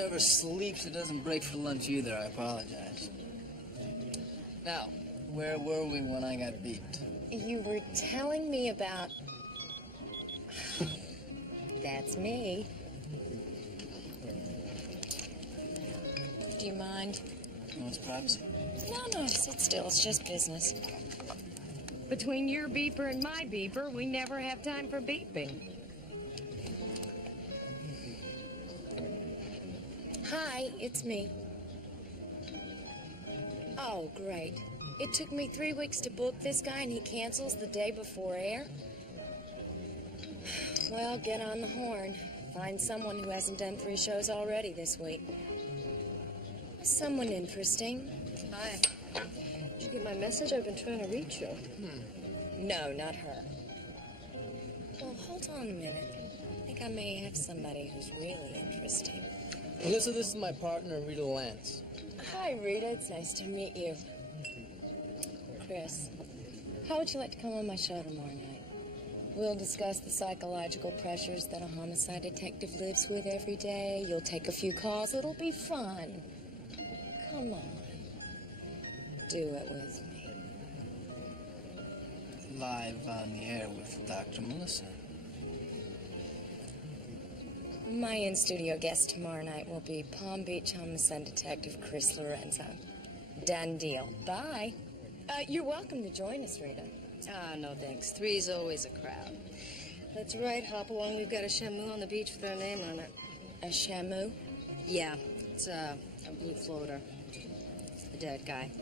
never sleeps or doesn't break for lunch either. I apologize. Now, where were we when I got beeped? You were telling me about... That's me. Do you mind? No, it's privacy. No, sit still. It's just business. Between your beeper and my beeper, we never have time for beeping. Hi, it's me. Oh, great. It took me 3 weeks to book this guy, and he cancels the day before air? Well, get on the horn. Find someone who hasn't done 3 shows already this week. Someone interesting. Hi. Did you get my message? I've been trying to reach you. No, not her. Well, hold on a minute. I think I may have somebody who's really interesting. Alyssa, this is my partner, Rita Lance. Hi, Rita. It's nice to meet you. Chris, how would you like to come on my show tomorrow night? We'll discuss the psychological pressures that a homicide detective lives with every day. You'll take a few calls. It'll be fun. Come on. Do it with me. Live on the air with Dr. Melissa. My in-studio guest tomorrow night will be Palm Beach homicide detective Chris Lorenzo. Done deal. Bye. You're welcome to join us, Rita. Ah, no thanks. 3's always a crowd. That's right. Hop along. We've got a shamu on the beach with our name on it. A shamu? Yeah. It's a blue floater. It's the dead guy.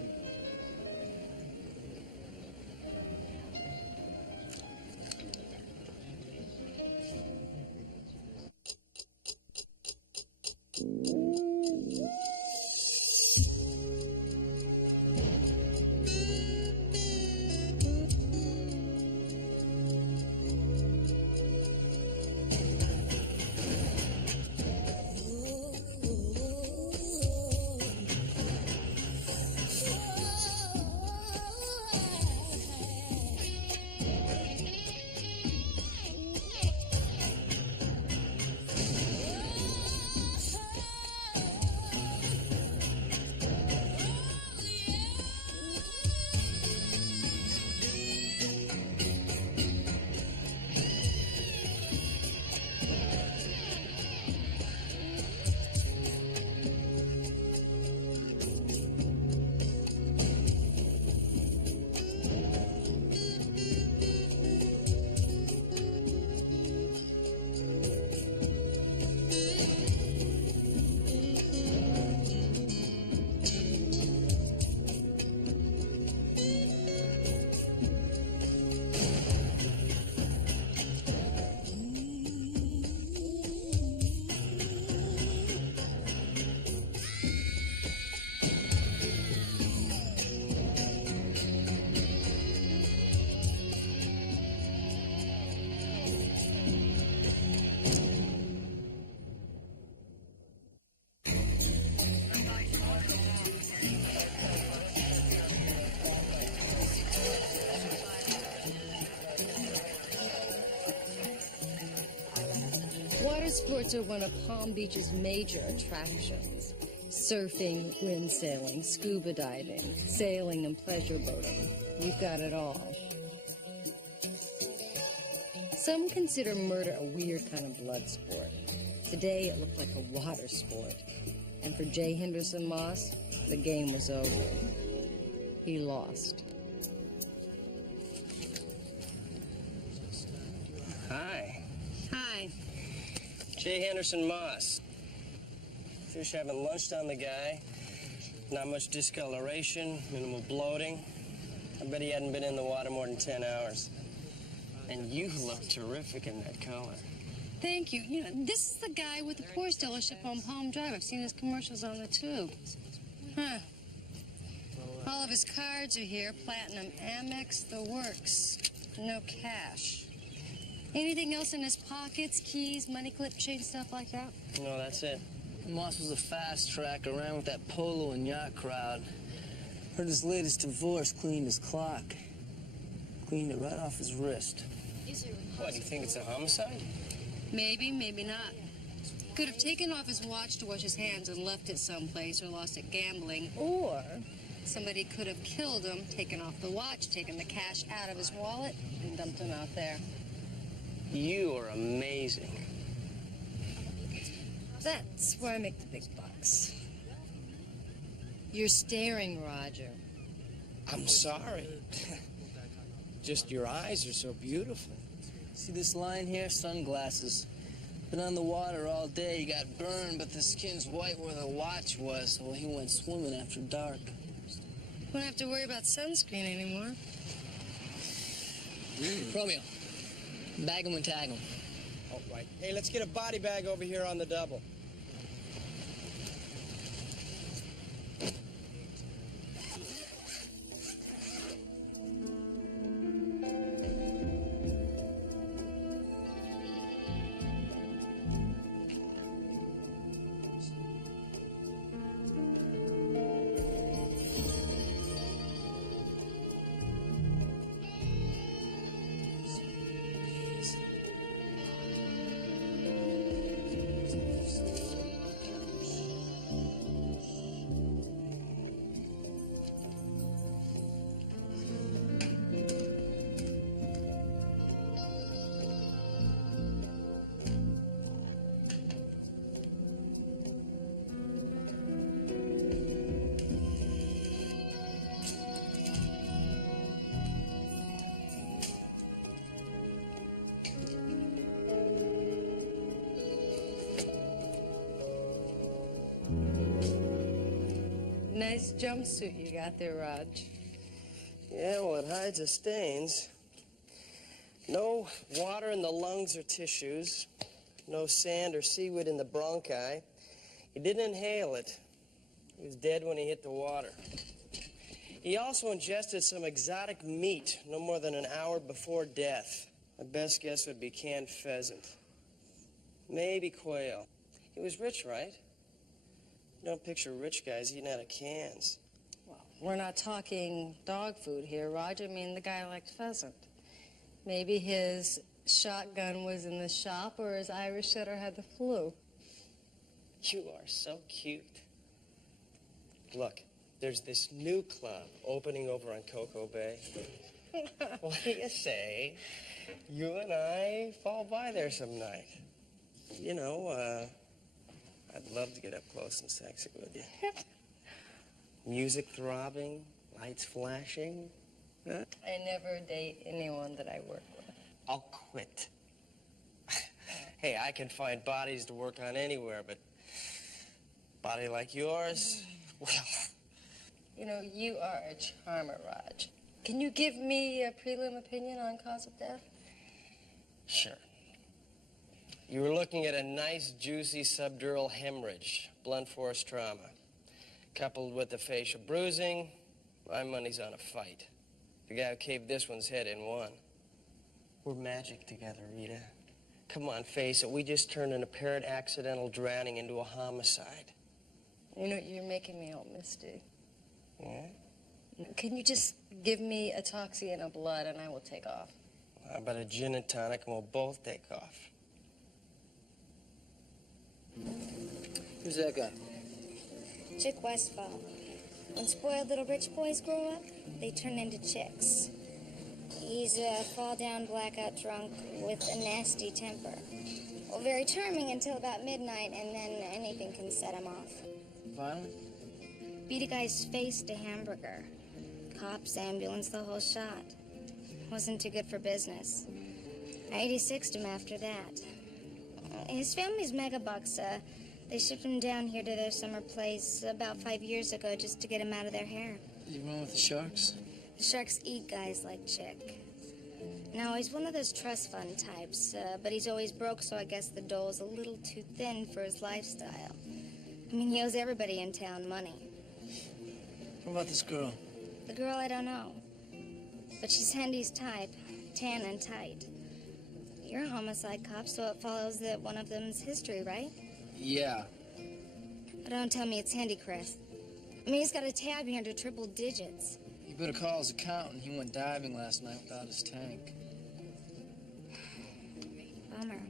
Water sports are one of Palm Beach's major attractions. Surfing, wind sailing, scuba diving, sailing and pleasure boating. We've got it all. Some consider murder a weird kind of blood sport. Today it looked like a water sport. And for J. Henderson Moss, the game was over. He lost. Hi. Hi. J. Henderson Moss. Fish haven't lunched on the guy. Not much discoloration, minimal bloating. I bet he hadn't been in the water more than 10 hours. And you look terrific in that color. Thank you. You know, this is the guy with the Porsche dealership on Palm Drive. I've seen his commercials on the tube. Huh. All of his cards are here. Platinum, Amex, the works. No cash. Anything else in his pockets? Keys, money clip, chain, stuff like that? No, that's it. Moss was a fast track around with that polo and yacht crowd. Heard his latest divorce cleaned his clock. Cleaned it right off his wrist. What, do you think it's a homicide? Maybe, maybe not. could have taken off his watch to wash his hands and left it someplace, or lost it gambling, or somebody could have killed him, taken off the watch, taken the cash out of his wallet, and dumped him out there. You are amazing. That's where I make the big bucks. You're staring, Roger. I'm sorry. Just your eyes are so beautiful. See this line here? Sunglasses. Been on the water all day. He got burned, but the skin's white where the watch was. Well, he went swimming after dark. Won't have to worry about sunscreen anymore. Romeo, bag him and tag him. All right. Hey, let's get a body bag over here on the double. Nice jumpsuit you got there, Raj. Yeah, well, it hides the stains. No water in the lungs or tissues. No sand or seaweed in the bronchi. He didn't inhale it. He was dead when he hit the water. He also ingested some exotic meat no more than an hour before death. My best guess would be canned pheasant. Maybe quail. He was rich, right? You don't picture rich guys eating out of cans. Well, we're not talking dog food here, Roger. I mean, the guy liked pheasant. Maybe his shotgun was in the shop, or his Irish setter had the flu. You are so cute. Look, there's this new club opening over on Cocoa Bay. What do you say? You and I fall by there some night. You know, I'd love to get up close and sexy with you. Music throbbing, lights flashing. Huh? I never date anyone that I work with. I'll quit. Hey, I can find bodies to work on anywhere, but body like yours, well... You know, you are a charmer, Raj. Can you give me a prelim opinion on cause of death? Sure. You were looking at a nice, juicy subdural hemorrhage, blunt force trauma. Coupled with the facial bruising, my money's on a fight. The guy who caved this one's head in one. We're magic together, Rita. Come on, face it. We just turned an apparent accidental drowning into a homicide. You know, you're making me all misty. Yeah? Can you just give me a toxie and a blood and I will take off? How about a gin and tonic and we'll both take off? Who's that guy? Chick Westfall. When spoiled little rich boys grow up, they turn into chicks. He's a fall-down, blackout drunk with a nasty temper. Well, very charming until about midnight, and then anything can set him off. Violent? Beat a guy's face to hamburger. Cops, ambulance, the whole shot. Wasn't too good for business. I 86'd him after that. His family's megabucks. They shipped him down here to their summer place about 5 years ago just to get him out of their hair. Did he run with the sharks? The sharks eat guys like Chick. Now, he's one of those trust fund types, but he's always broke, so I guess the dole's a little too thin for his lifestyle. I mean, he owes everybody in town money. What about this girl? The girl, I don't know. But she's Hendy's type, tan and tight. You're a homicide cop, so it follows that one of them's history, right? Yeah. But don't tell me it's Hendy, Chris. I mean, he's got a tab here under triple digits. You better call his accountant. He went diving last night without his tank. Bummer.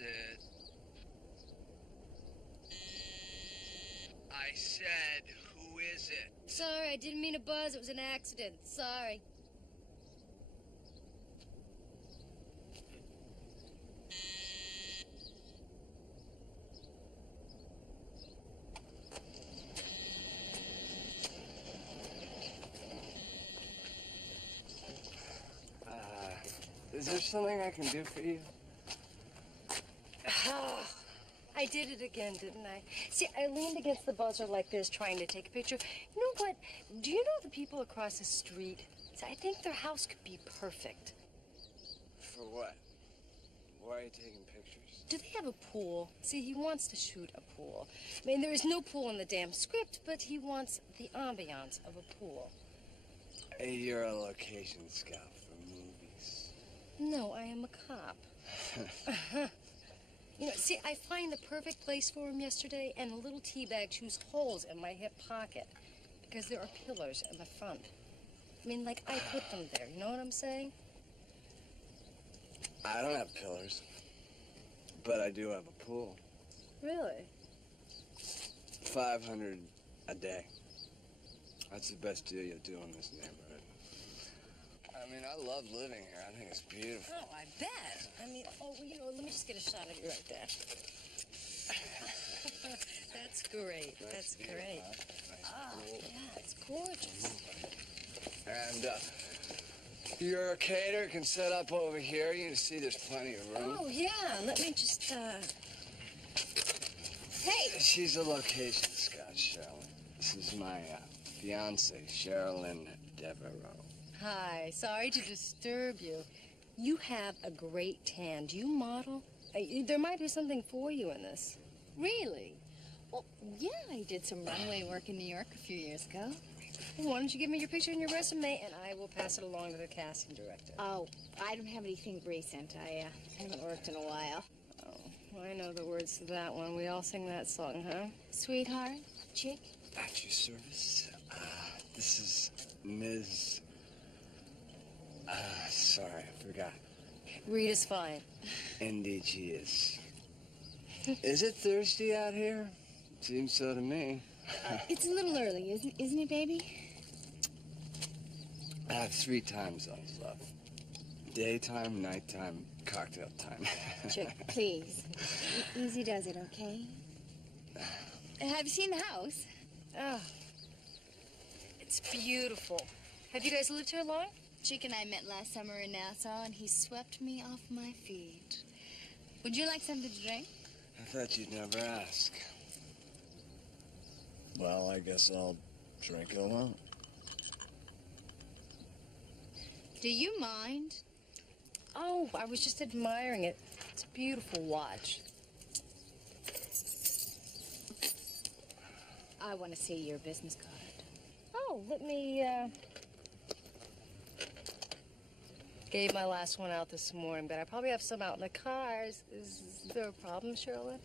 it? I said, who is it? Sorry, I didn't mean to buzz. It was an accident. Sorry. Is there something I can do for you? I did it again, didn't I? See, I leaned against the buzzer like this, trying to take a picture. You know what? Do you know the people across the street? See, I think their house could be perfect. For what? Why are you taking pictures? Do they have a pool? See, he wants to shoot a pool. I mean, there is no pool in the damn script, but he wants the ambiance of a pool. Hey, you're a location scout for movies. No, I am a cop. You know, see, I find the perfect place for him yesterday, and a little tea bag chews holes in my hip pocket because there are pillars in the front. I mean, like, I put them there, you know what I'm saying? I don't have pillars, but I do have a pool. Really? 500 a day. That's the best deal you'll do in this neighborhood. I mean, I love living here. I think it's beautiful. Oh, I bet. I mean, oh, well, you know, let me just get a shot of you right there. That's great. That's great. Oh, yeah, it's gorgeous. And your caterer can set up over here. You can see there's plenty of room. Oh, yeah. Let me just, Hey! She's a location scout, Sherilyn. This is my fiance, Sherilyn Devereaux. Hi. Sorry to disturb you. You have a great tan. Do you model? There might be something for you in this. Really? Well, yeah, I did some runway work in New York a few years ago. Well, why don't you give me your picture and your resume, and I will pass it along to the casting director. Oh, I don't have anything recent. I haven't worked in a while. Oh, I know the words to that one. We all sing that song, huh? Sweetheart, chick. At your service. This is Ms. Sorry, I forgot. Rita's fine. Indeed she is. Is it thirsty out here? Seems so to me. It's a little early, isn't it, baby? I have 3 time zones left. Daytime, nighttime, cocktail time. Chick, please. Easy does it, okay? Have you seen the house? Oh, it's beautiful. Have you guys lived here long? Chick and I met last summer in Nassau, and he swept me off my feet. Would you like something to drink? I thought you'd never ask. Well, I guess I'll drink it alone. Do you mind? Oh, I was just admiring it. It's a beautiful watch. I want to see your business card. Oh, let me, Gave my last one out this morning, but I probably have some out in the cars. Is there a problem, Sherilyn?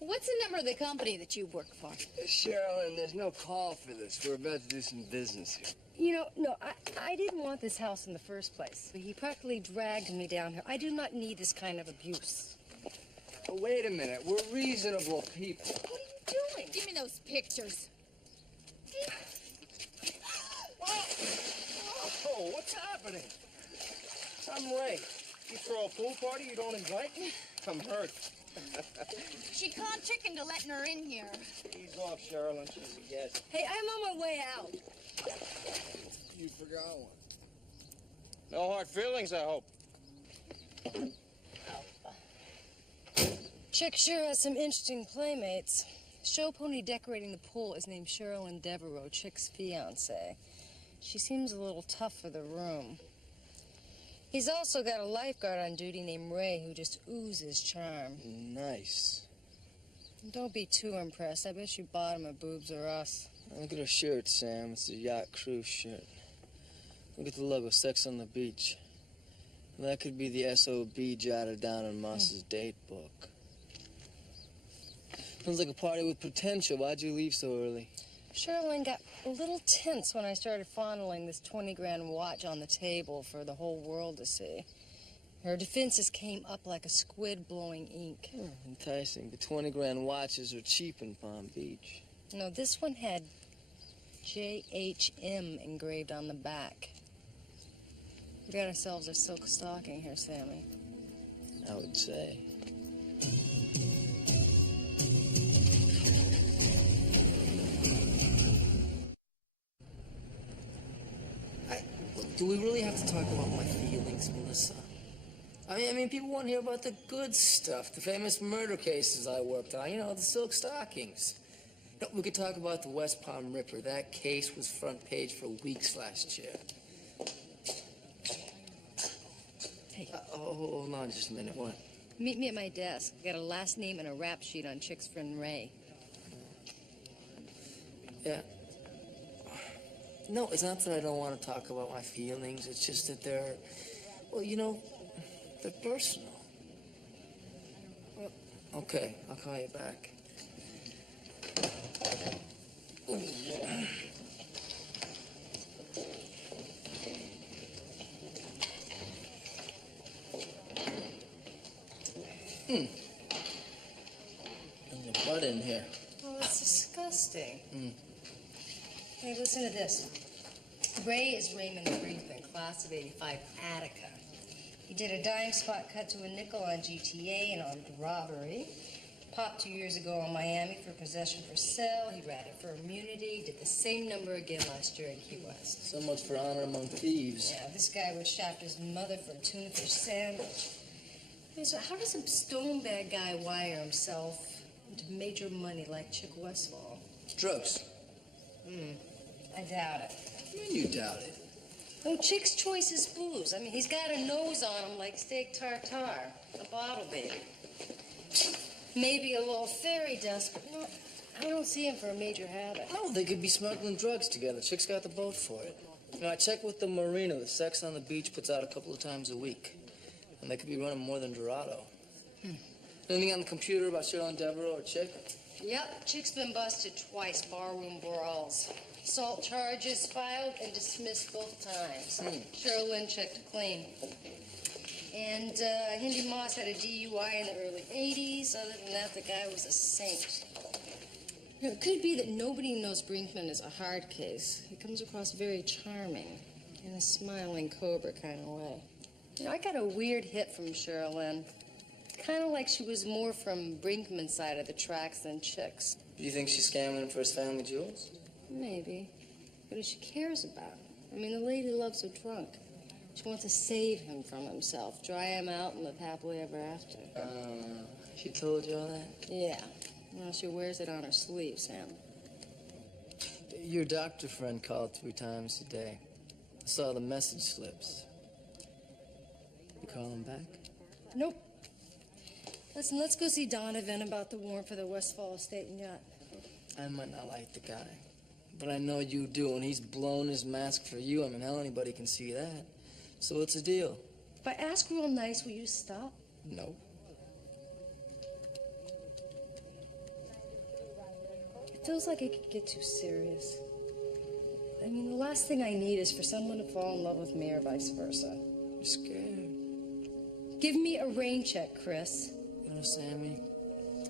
What's the number of the company that you work for? Sherilyn, there's no call for this. We're about to do some business here. You know, no, I didn't want this house in the first place. He practically dragged me down here. I do not need this kind of abuse. But wait a minute. We're reasonable people. What are you doing? Give me those pictures. Oh, what's happening? I'm late. You throw a pool party, you don't invite me? I'm hurt. She called Chicken to letting her in here. Ease off, Sherilyn. She's a guest. Hey, I'm on my way out. You forgot one. No hard feelings, I hope. Chick sure has some interesting playmates. Show pony decorating the pool is named Sherilyn Devereaux, Chick's fiance. She seems a little tough for the room. He's also got a lifeguard on duty named Ray who just oozes charm. Nice. Don't be too impressed. I bet you bought him a boobs or us. Look at her shirt, Sam. It's a yacht cruise shirt. Look at the logo, Sex on the Beach. That could be the SOB jotted down in Moss's date book. Sounds like a party with potential. Why'd you leave so early? Sherilyn got a little tense when I started fondling this 20 grand watch on the table for the whole world to see. Her defenses came up like a squid blowing ink. Enticing, but 20 grand watches are cheap in Palm Beach. No, this one had JHM engraved on the back. We got ourselves a silk stocking here, Sammy. I would say. Do we really have to talk about my feelings, Melissa? I mean, people want to hear about the good stuff, the famous murder cases I worked on, you know, the silk stockings. No, we could talk about the West Palm Ripper. That case was front page for weeks last year. Hey. Hold on just a minute. What? Meet me at my desk. Got a last name and a rap sheet on Chick's friend Ray. Yeah. No, it's not that I don't want to talk about my feelings. It's just that they're, well, you know, they're personal. Well, okay, I'll call you back. And your butt in here. Oh, that's disgusting. Hey, listen to this. Ray is Raymond Brinkman, class of '85, Attica. He did a dime spot cut to a nickel on GTA and armed robbery. Popped 2 years ago on Miami for possession for sale. He ratted for immunity. Did the same number again last year in Key West. So much for honor among thieves. Yeah, this guy would shaft his mother for a tuna fish sandwich. Hey, so how does a stone bag guy wire himself into major money like Chick Westfall? Drugs. I doubt it. What do you mean you doubt it? Oh, Chick's choice is booze. I mean, he's got a nose on him like steak tartare, a bottle baby. Maybe a little fairy dust, but no, I don't see him for a major habit. No, they could be smuggling drugs together. Chick's got the boat for it. You know, I checked with the marina. The Sex on the Beach puts out a couple of times a week. And they could be running more than Dorado. Anything on the computer about Cheryl and Devereaux or Chick? Yep, Chick's been busted twice, barroom brawls. Assault charges filed and dismissed both times. Cheryl Lynn checked clean. And Hindy Moss had a DUI in the early 80s. Other than that, the guy was a saint. You know, it could be that nobody knows Brinkman is a hard case. He comes across very charming, in a smiling cobra kind of way. You know, I got a weird hit from Cheryl Lynn. Kind of like she was more from Brinkman's side of the tracks than Chick's. Do you think she's scamming him for his family jewels? Maybe. But if she cares about him. I mean, the lady loves a drunk. She wants to save him from himself, dry him out, and live happily ever after. She told you all that? Yeah. Well, she wears it on her sleeve, Sam. Your doctor friend called 3 times a day. I saw the message slips. You call him back? Nope. Listen, let's go see Donovan about the warrant for the Westfall estate and yacht. I might not like the guy, but I know you do, and he's blown his mask for you. I mean, hell, anybody can see that. So what's the deal? If I ask real nice, will you stop? No. It feels like it could get too serious. I mean, the last thing I need is for someone to fall in love with me or vice versa. You're scared. Give me a rain check, Chris. You know, Sammy,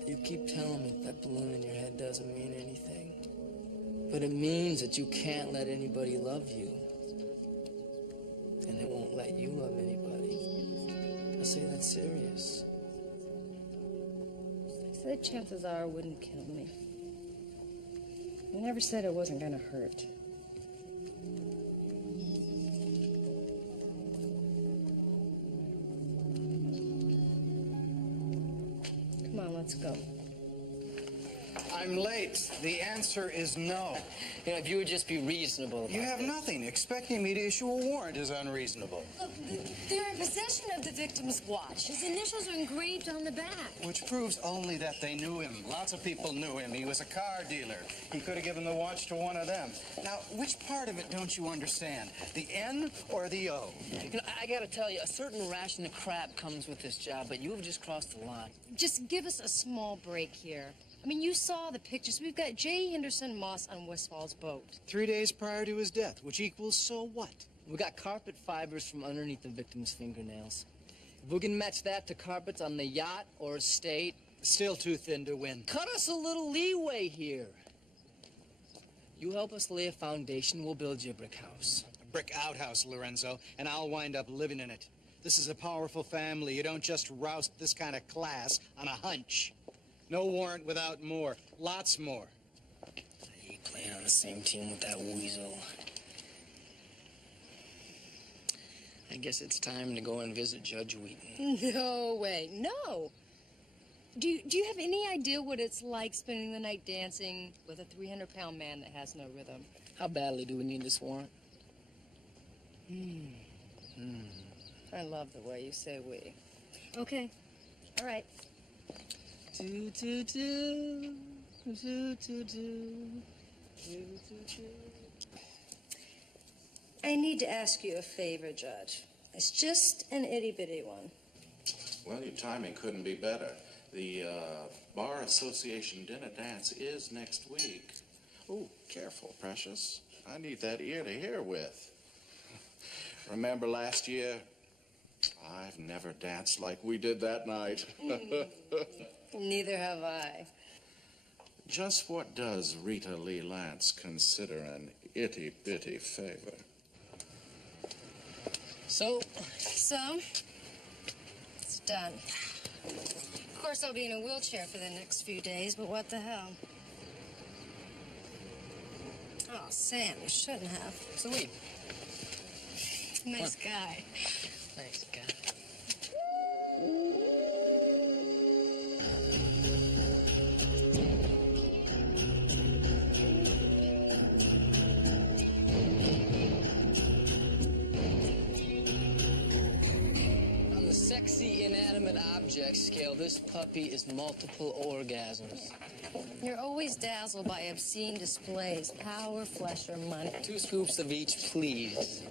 you keep telling me that balloon in your head doesn't mean anything. But it means that you can't let anybody love you. And it won't let you love anybody. I say that serious. I said chances are it wouldn't kill me. I never said it wasn't gonna hurt. Come on, let's go. I'm late. The answer is no. You know, if you would just be reasonable about You have nothing. Expecting me to issue a warrant is unreasonable. Look, they're in possession of the victim's watch. His initials are engraved on the back. Which proves only that they knew him. Lots of people knew him. He was a car dealer. He could have given the watch to one of them. Now, which part of it don't you understand? The N or the O? You know, I gotta tell you, a certain ration of crap comes with this job, but you have just crossed the line. Just give us a small break here. I mean, you saw the pictures. We've got J. Henderson Moss on Westfall's boat. 3 days prior to his death, which equals so what? We got carpet fibers from underneath the victim's fingernails. If we can match that to carpets on the yacht or estate, Still too thin to win. cut us a little leeway here. You help us lay a foundation, we'll build you a brick house. A brick outhouse, Lorenzo, and I'll wind up living in it. This is a powerful family. You don't just roust this kind of class on a hunch. No warrant without more. Lots more. I hate playing on the same team with that weasel. I guess it's time to go and visit Judge Wheaton. No way, no. Do you have any idea what it's like spending the night dancing with a 300-pound man that has no rhythm? How badly do we need this warrant? I love the way you say we. Okay, all right. Do, do, do, do, do, do, do, do. I need to ask you a favor, Judge. It's just an itty-bitty one. Well, your timing couldn't be better. The Bar Association dinner dance is next week. Oh, careful, precious. I need that ear to hear with. Remember last year? I've never danced like we did that night. Neither have I. Just what does Rita Lee Lance consider an itty-bitty favor? So, it's done. Of course, I'll be in a wheelchair for the next few days, but what the hell? Oh, Sam, you shouldn't have. Sweet. Nice guy. Nice guy. On the sexy inanimate object scale, this puppy is multiple orgasms. You're always dazzled by obscene displays, power, flesh, or money. 2 scoops of each, please.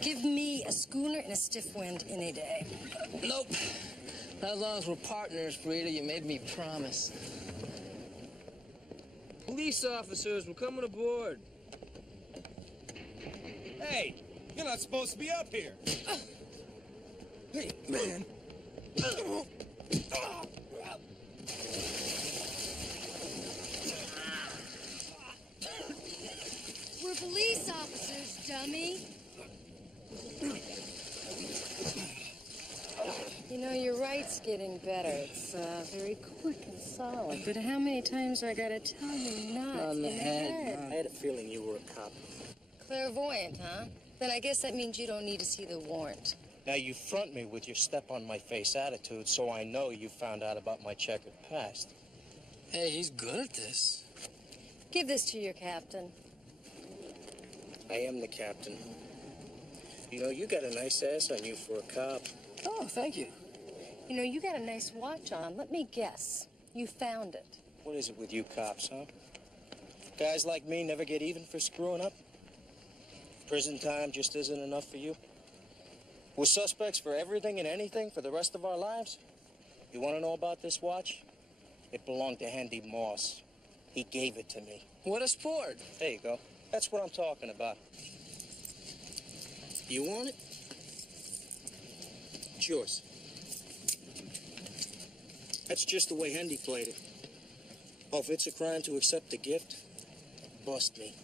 Give me a schooner and a stiff wind any day. Nope. Not as long as we're partners, Rita. You made me promise. Police officers, we're coming aboard. Hey, you're not supposed to be up here. Hey, man. We're police officers, dummy. You know, your right's getting better. It's very quick and solid. But how many times I gotta tell you not? On the head. I had a feeling you were a cop. Clairvoyant, huh? Then I guess that means you don't need to see the warrant. Now, you front me with your step-on-my-face attitude, so I know you found out about my checkered past. Hey, he's good at this. Give this to your captain. I am the captain. You know, you got a nice ass on you for a cop. Oh, thank you. You know, you got a nice watch on. Let me guess. You found it. What is it with you cops, huh? Guys like me never get even for screwing up? Prison time just isn't enough for you? We're suspects for everything and anything for the rest of our lives? You want to know about this watch? It belonged to Handy Moss. He gave it to me. What a sport. There you go. That's what I'm talking about. You want it? It's yours. That's just the way Handy played it. Oh, if it's a crime to accept the gift, bust me.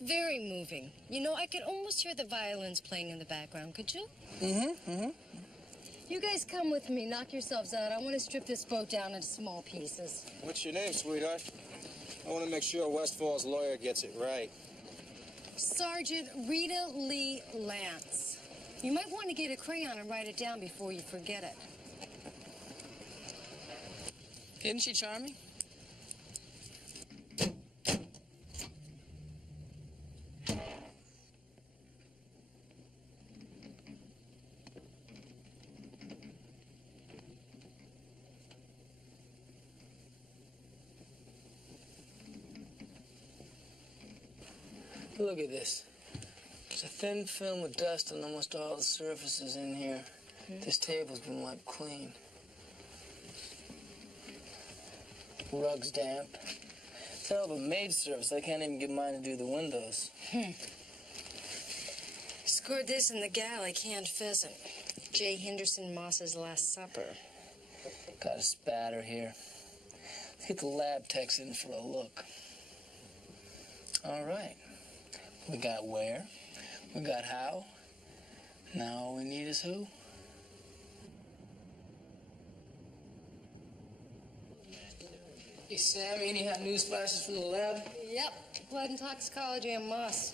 Very moving. You know, I could almost hear the violins playing in the background, could you? You guys come with me, knock yourselves out. I want to strip this boat down into small pieces. What's your name, sweetheart? I want to make sure Westfall's lawyer gets it right. Sergeant Rita Lee Lance. You might want to get a crayon and write it down before you forget it. Isn't she charming? Look at this. It's a thin film with dust on almost all the surfaces in here. This table's been wiped clean. Rug's damp. It's a hell of a maid service. I can't even get mine to do the windows. Scored this in the galley, canned pheasant. J. Henderson Moss's Last Supper. Got a spatter here. Let's get the lab techs in for a look. All right. We got where, we got how. Now all we need is who. Hey, Sam, any hot news flashes from the lab? Yep, blood and toxicology on Moss.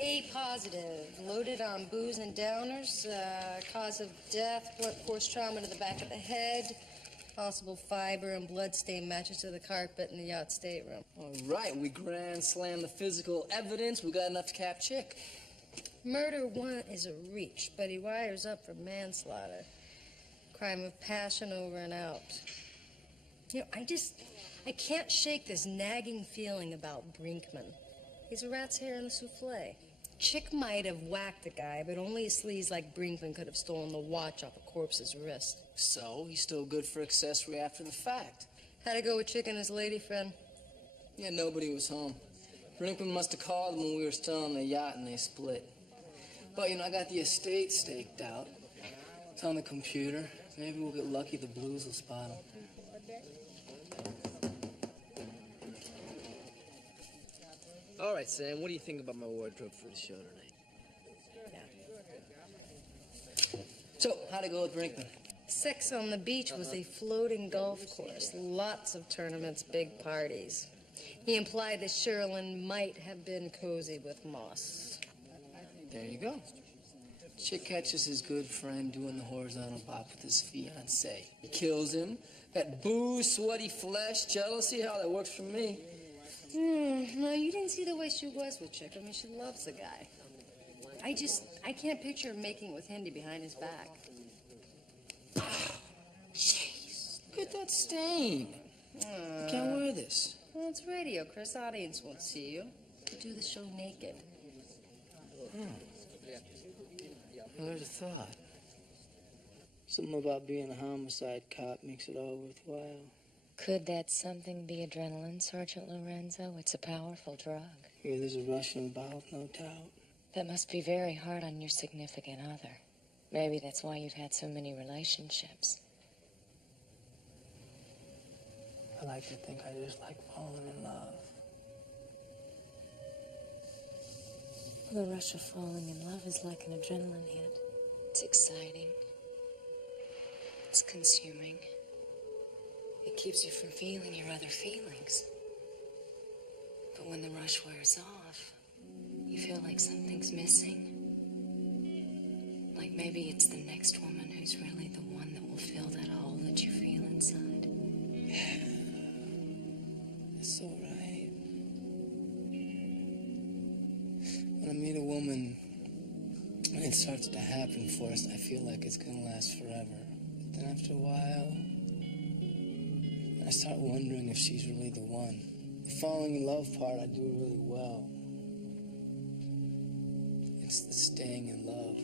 A positive, loaded on booze and downers, cause of death, blunt force trauma to the back of the head, possible fiber and blood stain matches to the carpet in the yacht stateroom. All right, we grand slam the physical evidence. We got enough to cap Chick. Murder one is a reach, but he wires up for manslaughter. Crime of passion over and out. You know, I can't shake this nagging feeling about Brinkman. He's a rat's hair in a souffle. Chick might have whacked the guy, but only a sleaze like Brinkman could have stolen the watch off a corpse's wrist. So, he's still good for accessory after the fact. How'd it go with Chick and his lady friend? Yeah, nobody was home. Brinkman must have called when we were still on the yacht and they split. But, you know, I got the estate staked out. It's on the computer. Maybe we'll get lucky the Blues will spot him. All right, Sam, what do you think about my wardrobe for the show tonight? Yeah. So, how'd it go with Brinkman? Sex on the beach was a floating golf course. Lots of tournaments, big parties. He implied that Sherilyn might have been cozy with Moss. There you go. Chick catches his good friend doing the horizontal bop with his fiancée. He kills him. That booze, sweaty flesh, jealousy, how that works for me. No, you didn't see the way she was with Chick. I mean, she loves the guy. I can't picture her making with Hindi behind his back. Jeez, look at that stain. I can't wear this. Well, it's radio, Chris. Audience won't see you. You do the show naked. Well, there's a thought. Something about being a homicide cop makes it all worthwhile. Could that something be adrenaline, Sergeant Lorenzo? It's a powerful drug. Yeah, there's a rush involved, no doubt. That must be very hard on your significant other. Maybe that's why you've had so many relationships. I like to think I just like falling in love. The rush of falling in love is like an adrenaline hit. It's exciting. It's consuming. It keeps you from feeling your other feelings. But when the rush wears off, you feel like something's missing. Like maybe it's the next woman who's really the one that will fill that hole that you feel inside. It's so right. When I meet a woman, when it starts to happen for us, I feel like it's gonna last forever. But then after a while, I start wondering if she's really the one. The falling in love part I do really well. It's the staying in love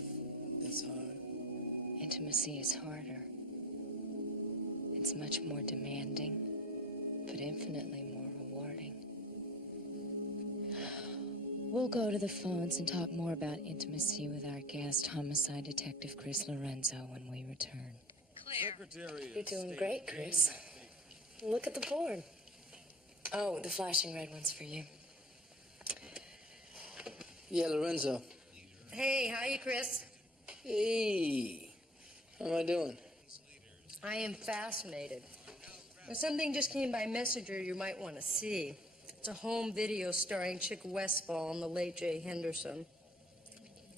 that's hard. Intimacy is harder. It's much more demanding, but infinitely more rewarding. We'll go to the phones and talk more about intimacy with our guest, homicide detective Chris Lorenzo, when we return. You're doing great, Chris. Look at the board. Oh, the flashing red one's for you. Yeah, Lorenzo. Hey, how you, Chris? Hey, how am I doing? I am fascinated. There's something just came by messenger you might want to see. It's a home video starring Chick Westfall and the late J. Henderson,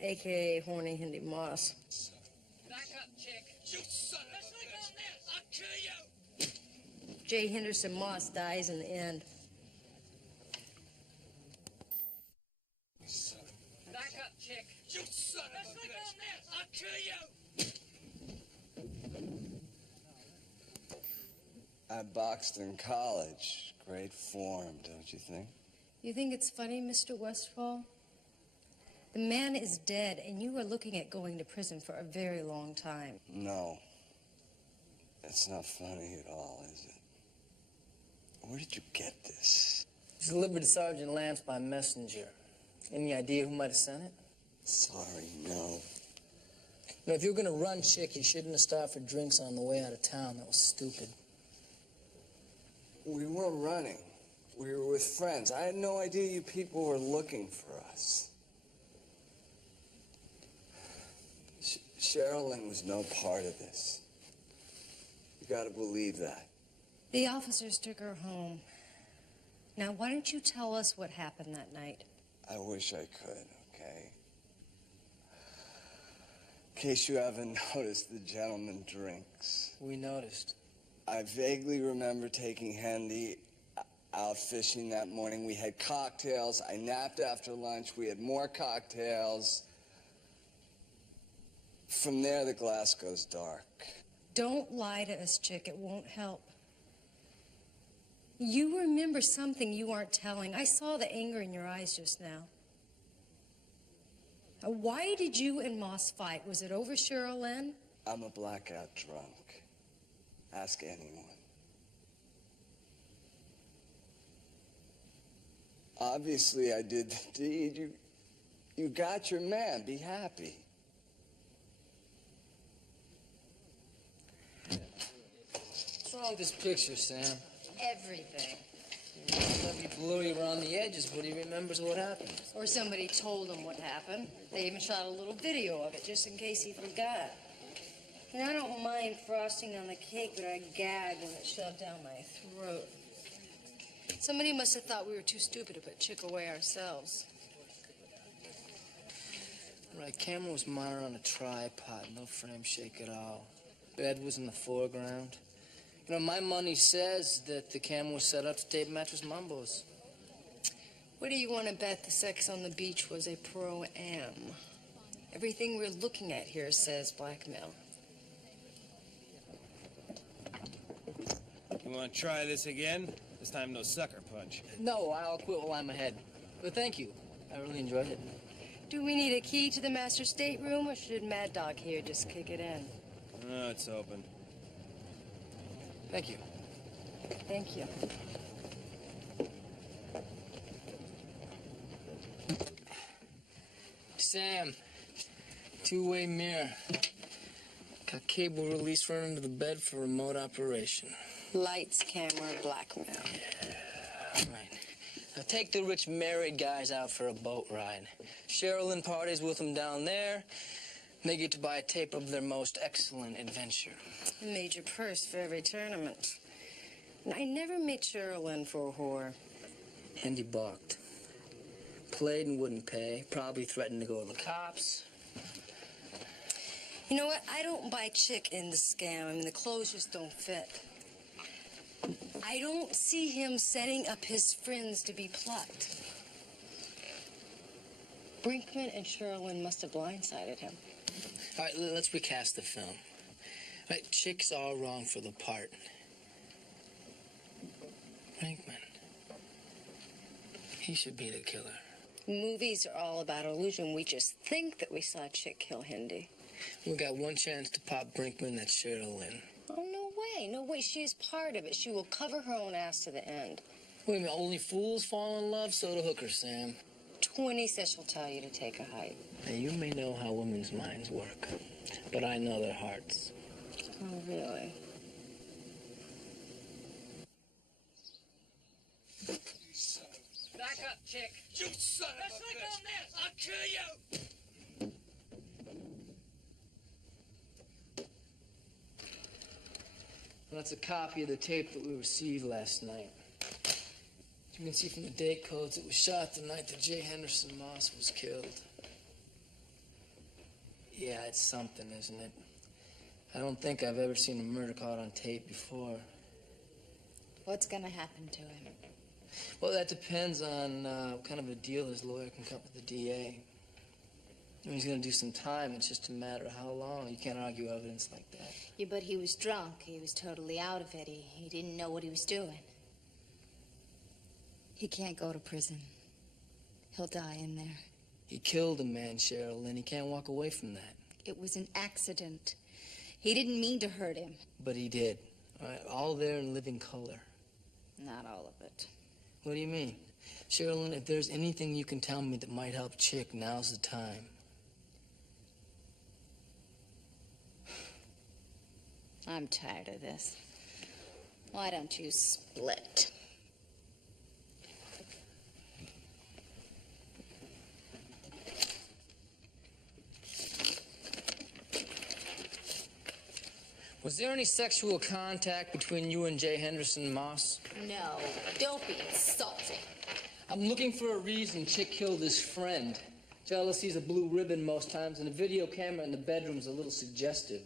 a.k.a. Horny Hindi Moss. Back up, Chick. You son of a bitch. I'll kill you. J. Henderson Moss dies in the end. Back up, Chick. You son of a bitch. I'll kill you. I boxed in college. Great form, don't you think? You think it's funny, Mr. Westfall? The man is dead, and you are looking at going to prison for a very long time. No. It's not funny at all, is it? Where did you get this? It's delivered to Sergeant Lance by messenger. Any idea who might have sent it? Sorry, no. You know, if you were gonna run, Chick, you shouldn't have stopped for drinks on the way out of town. That was stupid. We weren't running. We were with friends. I had no idea you people were looking for us. Sherilyn was no part of this. You gotta believe that. The officers took her home. Now, why don't you tell us what happened that night? I wish I could, okay? In case you haven't noticed, the gentleman drinks. We noticed. I vaguely remember taking Hendy out fishing that morning. We had cocktails. I napped after lunch. We had more cocktails. From there, the glass goes dark. Don't lie to us, Chick. It won't help. You remember something you aren't telling. I saw the anger in your eyes just now. Why did you and Moss fight? Was it over Sherilyn? I'm a blackout drunk. Ask anyone. Obviously, I did the deed. You got your man. Be happy. What's wrong with this picture, Sam? Everything. Somebody blurry around the edges, but he remembers what happened. Or somebody told him what happened. They even shot a little video of it just in case he forgot. And I don't mind frosting on the cake, but I gagged when it shoved down my throat. Somebody must have thought we were too stupid to put Chick away ourselves. Right, camera was mounted on a tripod, no frame shake at all. Bed was in the foreground. You know, my money says that the camera was set up to tape Mattress Mambos. What do you want to bet the sex on the beach was a pro-am? Everything we're looking at here says blackmail. You want to try this again? This time no sucker punch. No, I'll quit while I'm ahead. But thank you. I really enjoyed it. Do we need a key to the master stateroom, or should Mad Dog here just kick it in? No, it's open. Thank you. Thank you. Sam, two-way mirror. Got cable release running to the bed for remote operation. Lights, camera, blackmail. Right. Now take the rich married guys out for a boat ride. Sherilyn parties with them down there. They get to buy a tape of their most excellent adventure. A major purse for every tournament. I never met Sherilyn for a whore. Hendy balked. Played and wouldn't pay. Probably threatened to go to the cops. You know what? I don't buy Chick in the scam. I mean, the clothes just don't fit. I don't see him setting up his friends to be plucked. Brinkman and Sherilyn must have blindsided him. All right, let's recast the film. All right, Chick's all wrong for the part. Brinkman. He should be the killer. Movies are all about illusion. We just think that we saw Chick kill Hendy. We got one chance to pop Brinkman, that's Sherilyn. Oh, no way. No way. She is part of it. She will cover her own ass to the end. Wait a minute, only fools fall in love? So do hookers, Sam. 20 says she'll tell you to take a hike. Now, you may know how women's minds work, but I know their hearts. Oh, really? Back up, Chick. You son of a bitch. On this. I'll kill you. That's a copy of the tape that we received last night. You can see from the date codes it was shot the night that J. Henderson Moss was killed. Yeah, it's something, isn't it? I don't think I've ever seen a murder caught on tape before. What's gonna happen to him? Well, that depends on what kind of a deal his lawyer can cut with the DA. I mean, he's gonna do some time. It's just a matter of how long. You can't argue evidence like that. Yeah, but he was drunk. He was totally out of it. He didn't know what he was doing. He can't go to prison. He'll die in there. He killed a man, Cheryl, and he can't walk away from that. It was an accident. He didn't mean to hurt him. But he did. All there in living color. Not all of it. What do you mean? Sherilyn, if there's anything you can tell me that might help Chick, now's the time. I'm tired of this. Why don't you split? Was there any sexual contact between you and Jay Henderson Moss? No, don't be insulting. I'm looking for a reason Chick killed his friend. Jealousy's a blue ribbon most times, and a video camera in the bedroom's a little suggestive.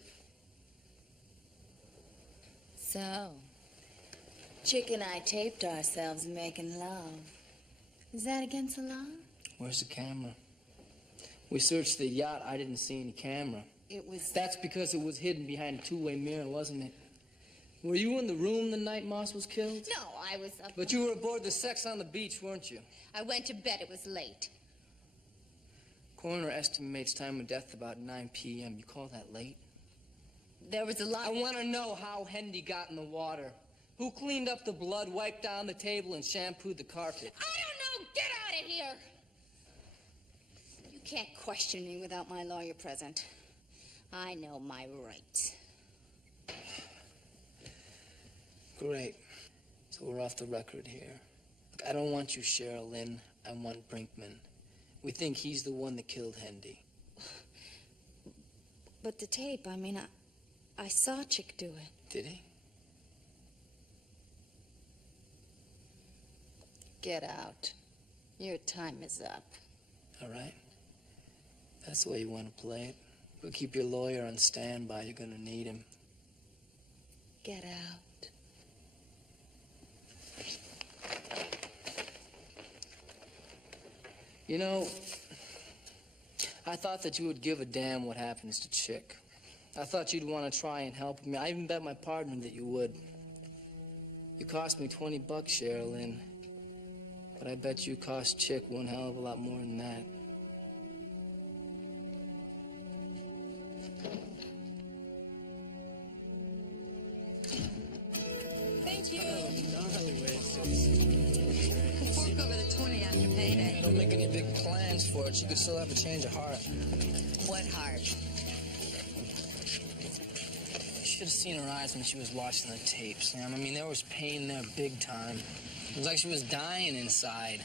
So, Chick and I taped ourselves making love. Is that against the law? Where's the camera? We searched the yacht. I didn't see any camera. It was... That's because it was hidden behind a two-way mirror, wasn't it? Were you in the room the night Moss was killed? No, I was up... But you were aboard the Sex on the Beach, weren't you? I went to bed. It was late. Coroner estimates time of death about 9 p.m. You call that late? There was a lot... I want to know how Hendy got in the water. Who cleaned up the blood, wiped down the table, and shampooed the carpet? I don't know! Get out of here! You can't question me without my lawyer present. I know my rights. Great. So we're off the record here. Look, I don't want you, Cheryl Lynn. I want Brinkman. We think he's the one that killed Hendy. But the tape, I mean, I saw Chick do it. Did he? Get out. Your time is up. All right. That's the way you want to play it. We'll keep your lawyer on standby. You're gonna need him. Get out. You know, I thought that you would give a damn what happens to Chick. I thought you'd want to try and help me. I even bet my partner that you would. You cost me $20, Cheryl Lynn. But I bet you cost Chick one hell of a lot more than that. Thank you. Fork over the 20 after payday. Don't make any big plans for it. She could still have a change of heart. What heart? You should have seen her eyes when she was watching the tape, Sam. I mean, there was pain there big time. It was like she was dying inside.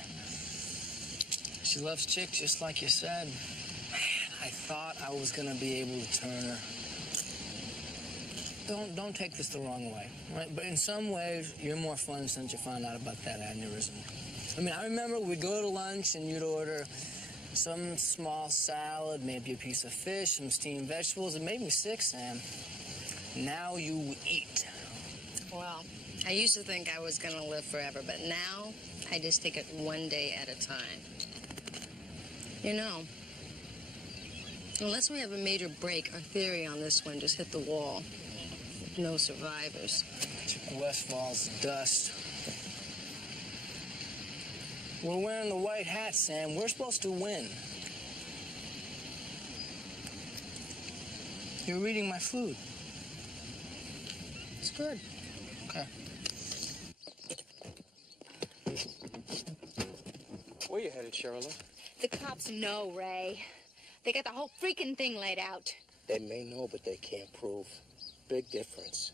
She loves Chick, just like you said. Man, I thought I was gonna be able to turn her. Don't take this the wrong way, right? But in some ways, you're more fun since you found out about that aneurysm. I mean, I remember we'd go to lunch and you'd order some small salad, maybe a piece of fish, some steamed vegetables. It made me sick, Sam. Now you eat. Well, I used to think I was going to live forever, but now I just take it one day at a time. You know, unless we have a major break, our theory on this one just hit the wall. No survivors. Chick Westfall's dust. We're wearing the white hat, Sam. We're supposed to win. You're reading my food. It's good. Okay. Where you headed, Cheryl? The cops know, Ray. They got the whole freaking thing laid out. They may know, but they can't prove. Big difference.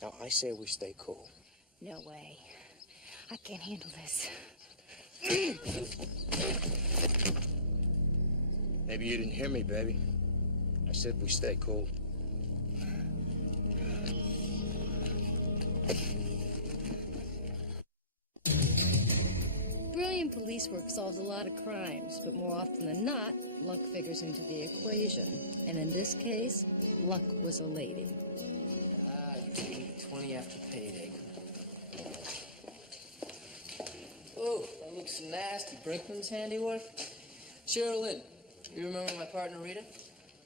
Now, I say we stay cool. No way. I can't handle this. Maybe you didn't hear me, baby. I said we stay cool. Brilliant police work solves a lot of crimes, but more often than not, luck figures into the equation. And in this case, luck was a lady. You paid me 20 after payday. Oh, that looks nasty. Brinkman's handiwork. Cheryl Lynn, you remember my partner, Rita?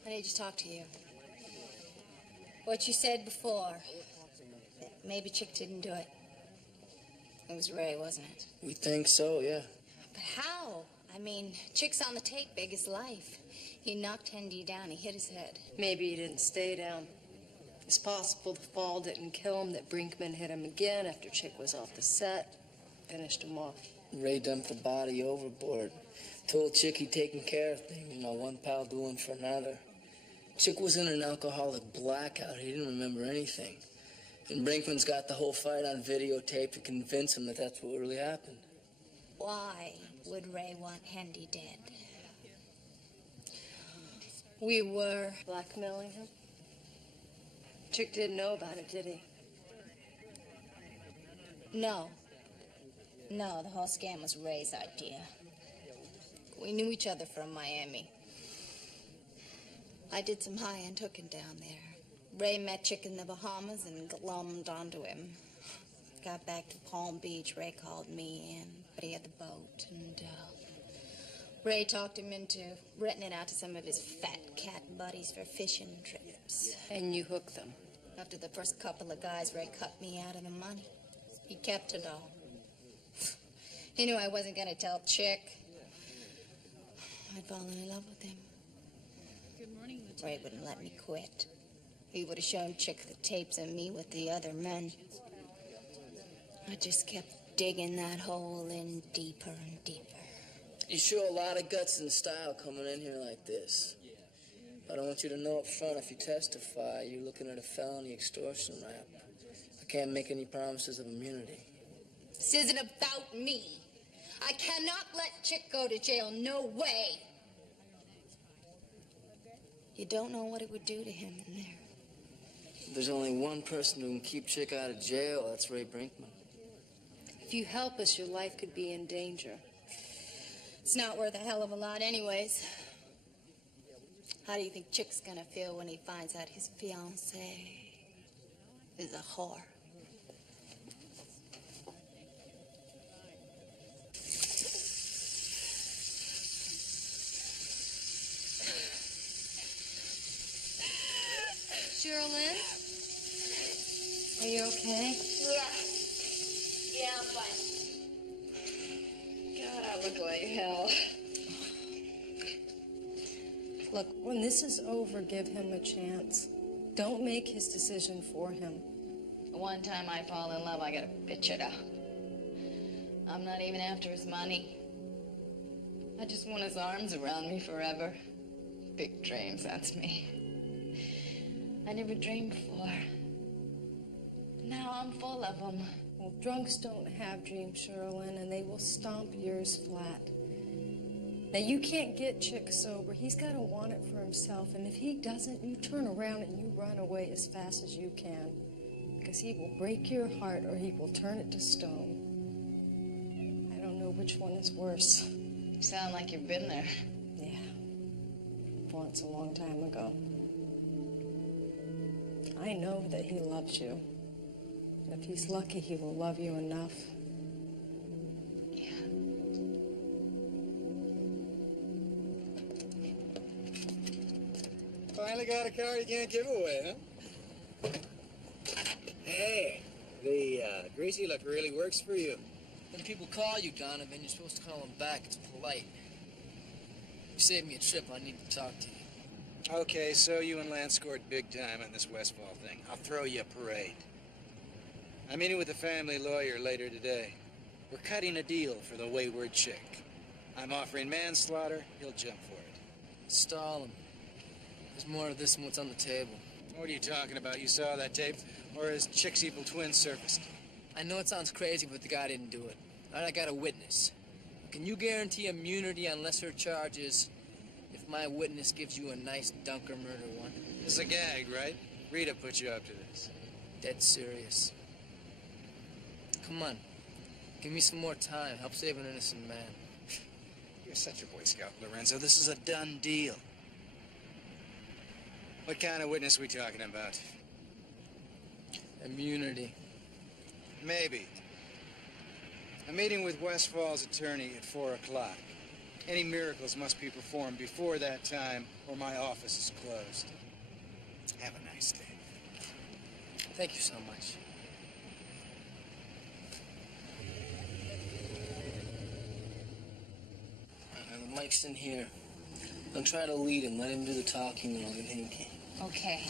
I need to talk to you. What you said before. Maybe Chick didn't do it. It was Ray, wasn't it? We think so, yeah. But how? I mean, Chick's on the tape, big as life. He knocked Hendy down. He hit his head. Maybe he didn't stay down. It's possible the fall didn't kill him, that Brinkman hit him again after Chick was off the set. Finished him off. Ray dumped the body overboard. Told Chick he'd taken care of things, you know, one pal doing for another. Chick was in an alcoholic blackout. He didn't remember anything. And Brinkman's got the whole fight on videotape to convince him that that's what really happened. Why would Ray want Hendy dead? We were blackmailing him. Chick didn't know about it, did he? No. No, the whole scam was Ray's idea. We knew each other from Miami. I did some high-end hooking down there. Ray met Chick in the Bahamas and glommed onto him. Got back to Palm Beach, Ray called me in, but he had the boat, and Ray talked him into renting it out to some of his fat cat buddies for fishing trips. And you hooked them. After the first couple of guys, Ray cut me out of the money. He kept it all. He knew I wasn't going to tell Chick. I'd fallen in love with him. Good morning, Lieutenant. Ray wouldn't let me quit. He would have shown Chick the tapes of me with the other men. I just kept digging that hole in deeper and deeper. You show a lot of guts and style coming in here like this. I don't want you to know up front, if you testify, you're looking at a felony extortion rap. I can't make any promises of immunity. This isn't about me. I cannot let Chick go to jail. No way. You don't know what it would do to him in there. There's only one person who can keep Chick out of jail. That's Ray Brinkman. If you help us, your life could be in danger. It's not worth a hell of a lot anyways. How do you think Chick's gonna feel when he finds out his fiancée is a whore? Sherilyn? Are you okay? Yeah, I'm fine. God, I look like hell. Look, when this is over, give him a chance. Don't make his decision for him. One time I fall in love, I gotta bitch it out. I'm not even after his money. I just want his arms around me forever. Big dreams, that's me. I never dreamed before. Now I'm full of them. Well, drunks don't have dreams, Sherilyn, and they will stomp yours flat. Now, you can't get Chick sober. He's got to want it for himself, and if he doesn't, you turn around and you run away as fast as you can, because he will break your heart or he will turn it to stone. I don't know which one is worse. You sound like you've been there. Yeah. Once, a long time ago. I know that he loves you. And if he's lucky, he will love you enough. Yeah. Finally got a car you can't give away, huh? Hey, the greasy look really works for you. When people call you, Donovan, you're supposed to call them back. It's polite. You saved me a trip. I need to talk to you. Okay, so you and Lance scored big time on this Westfall thing. I'll throw you a parade. I'm meeting with the family lawyer later today. We're cutting a deal for the wayward Chick. I'm offering manslaughter. He'll jump for it. Stall him. There's more to this than what's on the table. What are you talking about? You saw that tape? Or has Chick's evil twin surfaced? I know it sounds crazy, but the guy didn't do it. All right, I got a witness. Can you guarantee immunity on lesser charges if my witness gives you a nice Dunker murder one? This is a gag, right? Rita put you up to this. Dead serious. Come on. Give me some more time. Help save an innocent man. You're such a Boy Scout, Lorenzo. This is a done deal. What kind of witness are we talking about? Immunity. Maybe. I'm meeting with Westfall's attorney at 4 o'clock. Any miracles must be performed before that time, or my office is closed. Have a nice day. Thank you so much. Mike's in here. Don't try to lead him. Let him do the talking and I'll get him. Okay.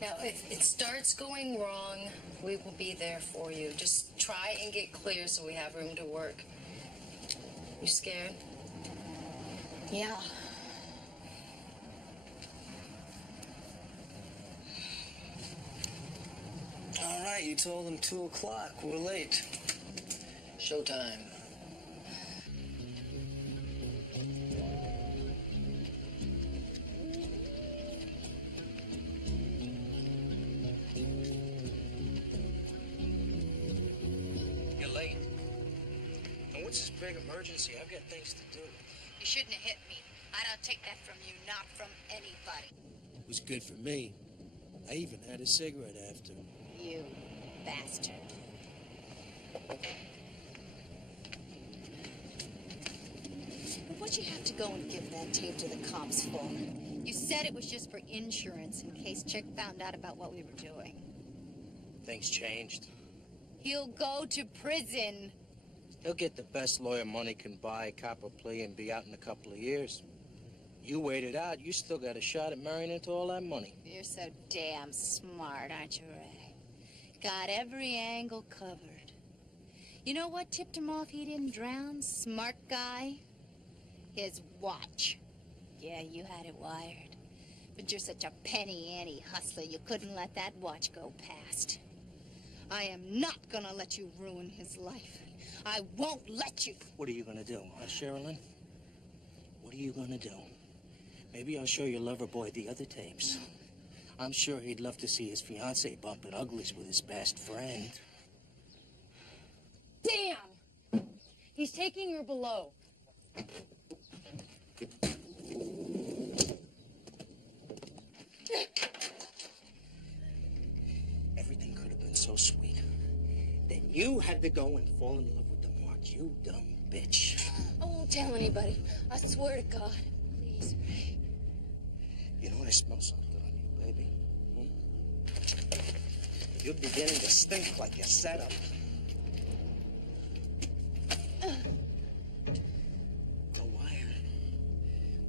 Now, if it starts going wrong, we will be there for you. Just try and get clear so we have room to work. You scared? Yeah. right, you told them 2 o'clock. We're late. Showtime. You're late. And what's this big emergency? I've got things to do. You shouldn't have hit me. I don't take that from you, not from anybody. It was good for me. I even had a cigarette after. You bastard. But what'd you have to go and give that tape to the cops for? You said it was just for insurance in case Chick found out about what we were doing. Things changed. He'll go to prison. He'll get the best lawyer money can buy, cop a plea, and be out in a couple of years. You wait it out, you still got a shot at marrying into all that money. You're so damn smart, aren't you, Ray? Got every angle covered. You know what tipped him off he didn't drown? Smart guy? His watch. Yeah, you had it wired. But you're such a penny-ante hustler, you couldn't let that watch go past. I am not gonna let you ruin his life. I won't let you. What are you gonna do, huh, Sherilyn? What are you gonna do? Maybe I'll show your lover boy the other tapes. I'm sure he'd love to see his fiancée bumping uglies with his best friend. Damn! He's taking her below. Everything could have been so sweet. Then you had to go and fall in love with the mark, you dumb bitch. I won't tell anybody. I swear to God. Please, Ray. You know, I smell something on you, baby. Hmm? You're beginning to stink like your setup. No wire.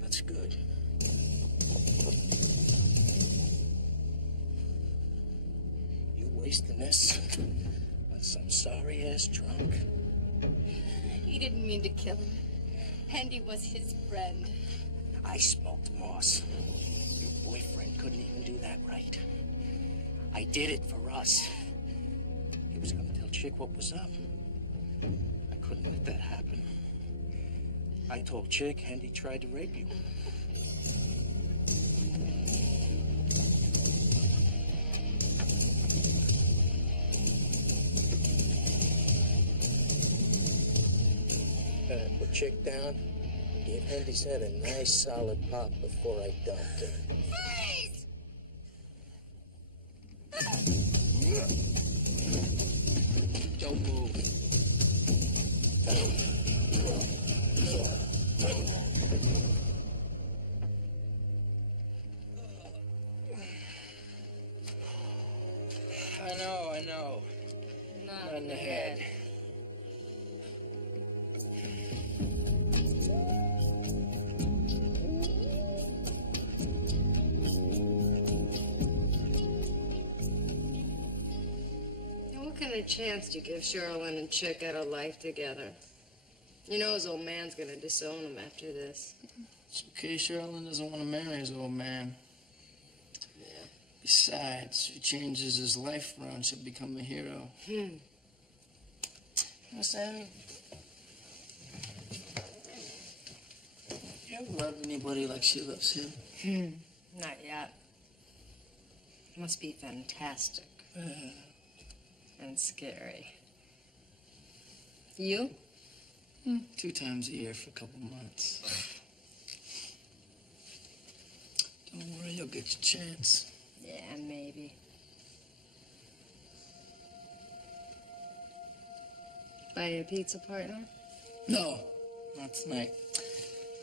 That's good. You wasting this on some sorry-ass drunk. He didn't mean to kill him. Hendy was his friend. I smoked moss. Your boyfriend couldn't even do that right. I did it for us. He was gonna tell Chick what was up. I couldn't let that happen. I told Chick Hendy tried to rape you. I put Chick down and gave Hendy's head a nice solid pop before I dumped her. Please! Don't move. I know. Not in the head. Now, what kind of chance do you give Sherilyn and Chick at a life together? You know his old man's gonna disown him after this. It's okay, Sherilyn doesn't want to marry his old man. Besides, if he changes his life around, she'll become a hero. You know, Sammy? You ever loved anybody like she loves him? Not yet. Must be fantastic. And scary. You? 2 times a year for a couple months. Don't worry, you'll get your chance. Yeah, maybe. Buy you a pizza, partner? No, not tonight.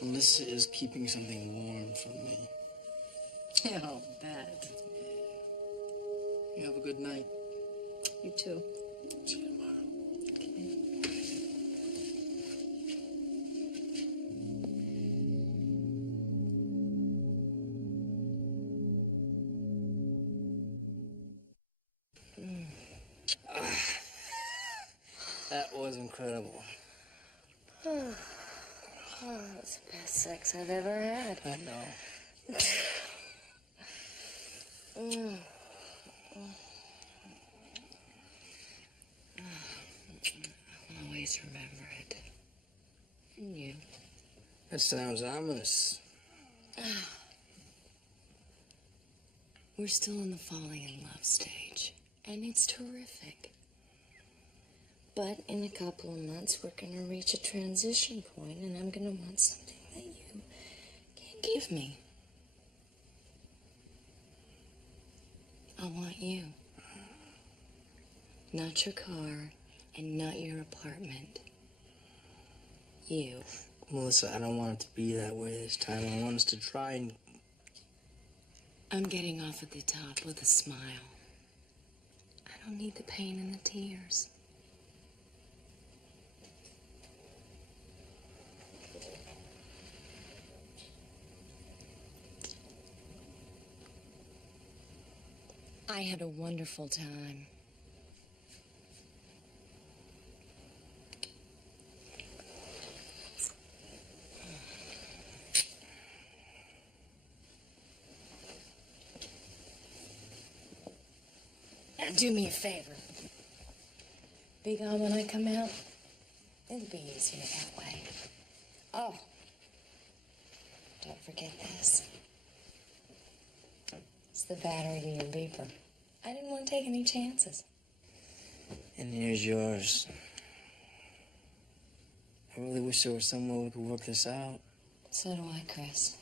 Melissa is keeping something warm for me. I'll bet. You have a good night. You too. See you tomorrow. That was incredible. Oh, that's the best sex I've ever had. I know. always remember it. And you. That sounds ominous. We're still in the falling in love stage, and it's terrific. But in a couple of months, we're going to reach a transition point, and I'm going to want something that you can't give me. I want you. Not your car, and not your apartment. You. Melissa, I don't want it to be that way this time. I want us to try and... I'm getting off at the top with a smile. I don't need the pain and the tears. I had a wonderful time. Now do me a favor. Be gone when I come out. It'll be easier that way. Oh, don't forget this. It's the battery to your beeper. I didn't want to take any chances. And here's yours. I really wish there was some way we could work this out. So do I, Chris.